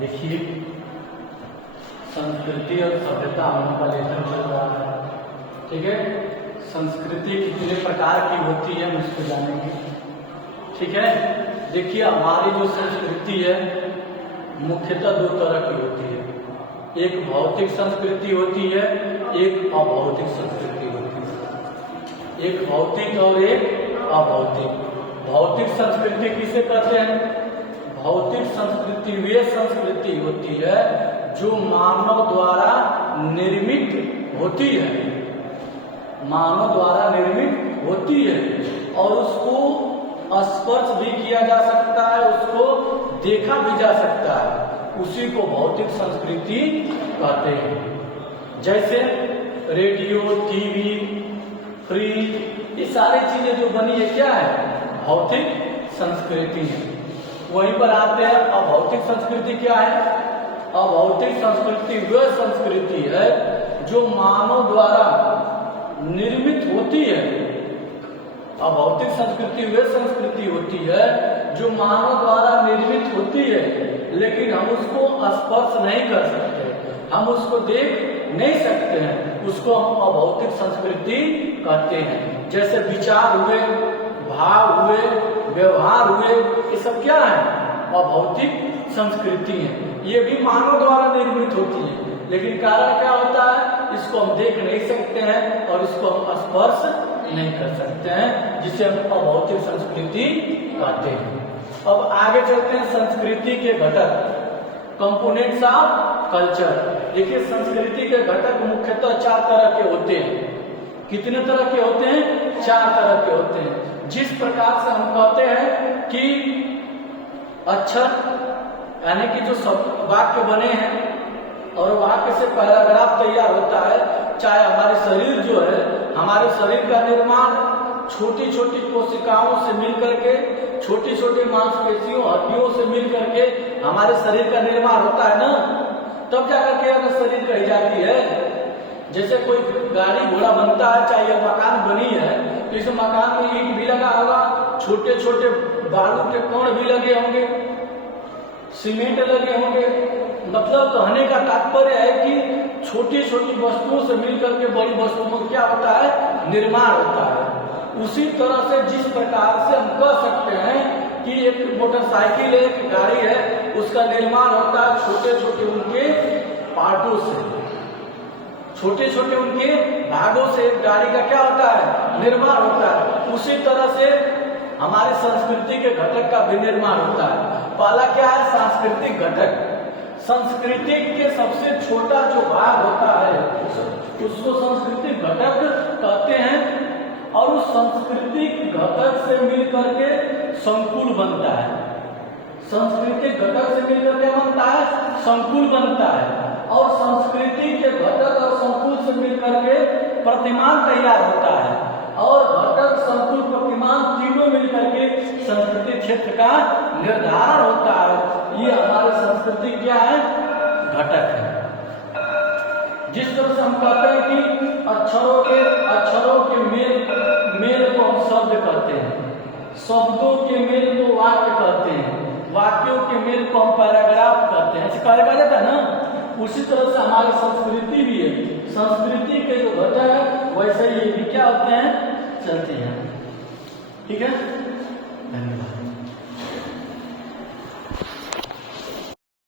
देखिए संस्कृति और सभ्यता होने का लेसन चल रहा है। ठीक है, संस्कृति कितने प्रकार की होती है हम इसको जानेंगे। ठीक है, देखिए हमारी जो संस्कृति है मुख्यतः दो तरह की होती है। एक भौतिक संस्कृति होती है, एक अभौतिक संस्कृति होती है। एक भौतिक और एक अभौतिक। भौतिक संस्कृति किसे कहते हैं? भौतिक संस्कृति वे संस्कृति होती है जो मानव द्वारा निर्मित होती है, मानव द्वारा निर्मित होती है और उसको स्पर्श भी किया जा सकता है, उसको देखा भी जा सकता है, उसी को भौतिक संस्कृति कहते हैं। जैसे रेडियो, टीवी, फ्रिज, ये सारी चीजें जो बनी है क्या है? भौतिक संस्कृति है। वहीं पर आते हैं अभौतिक संस्कृति क्या है? अभौतिक संस्कृति वह संस्कृति है जो मानव द्वारा निर्मित होती है। अभौतिक संस्कृति वह संस्कृति होती है जो मानव द्वारा निर्मित होती है, लेकिन हम उसको स्पर्श नहीं कर सकते, हम उसको देख नहीं सकते हैं, उसको हम अभौतिक संस्कृति कहते हैं। जैसे विचार हुए, भाव हुए, व्यवहार हुए, ये सब क्या है? अभौतिक संस्कृति है। ये भी मानव द्वारा निर्मित होती है, लेकिन कारण क्या होता है? इसको हम देख नहीं सकते हैं और इसको हम स्पर्श नहीं कर सकते हैं, जिसे हम अभौतिक संस्कृति कहते हैं। अब आगे चलते हैं संस्कृति के घटक, कंपोनेंट्स ऑफ कल्चर। देखिए संस्कृति के घटक मुख्यतः 4 तरह के होते हैं। कितने तरह के होते हैं? 4 तरह के होते हैं। जिस प्रकार से हम कहते हैं कि अक्षर यानी कि जो सब वाक्य बने हैं और वाक्य से पैराग्राफ तैयार होता है, चाहे हमारे शरीर जो है, हमारे शरीर का निर्माण छोटी छोटी कोशिकाओं से मिलकर के, छोटी छोटी मांसपेशियों, हड्डियों से मिलकर के हमारे शरीर का निर्माण होता है ना, तब जाकर के अगर शरीर कही जाती है। जैसे कोई गाड़ी घोड़ा बनता है, चाहे मकान बनी है, तो इस मकान में ईंट भी लगा होगा, छोटे छोटे बालू के कण भी लगे होंगे, सीमेंट लगे होंगे। मतलब कहने का तात्पर्य है कि छोटी छोटी वस्तुओं से मिलकर के बड़ी वस्तुओं में क्या होता है? निर्माण होता है। उसी तरह से जिस प्रकार से हम कह सकते हैं कि एक मोटरसाइकिल है, एक गाड़ी है, उसका निर्माण होता है छोटे छोटे उनके पार्टों से, छोटे छोटे उनके भागों से एक गाड़ी का क्या होता है? निर्माण होता है। उसी तरह से हमारे संस्कृति के घटक का भी निर्माण होता है। पहला क्या है? सांस्कृतिक घटक। संस्कृति के सबसे छोटा जो भाग होता है उसको सांस्कृतिक घटक कहते हैं, और उस सांस्कृतिक घटक से मिलकर के संकुल बनता है। सांस्कृतिक घटक से मिलकर के बनता है, संकुल बनता है, और संस्कृति के घटक और संकुल से मिलकर के प्रतिमान तैयार होता है, और घटक, संकुल, प्रतिमान तीनों मिलकर के संस्कृति क्षेत्र का निर्धारण होता है। ये हमारे संस्कृति क्या है? घटक है। जिस तरह से हम कहते हैं कि अक्षरों के मेल को हम शब्द कहते हैं, शब्दों के मेल को वाक्य कहते हैं, वाक्यों के मेल को हम पैराग्राफ कहते हैं, ऐसे कहा जाता है ना। उसी तरह से हमारी संस्कृति भी है। संस्कृति के जो घटक है वैसे ये भी क्या होते हैं? चलते हैं। ठीक है, धन्यवाद।